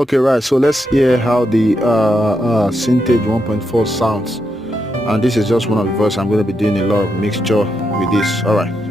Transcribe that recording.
Okay, right, so let's hear how the Synthage 1.4 sounds, and this is just one of the verse. I'm going to be doing a lot of mixture with this. All right.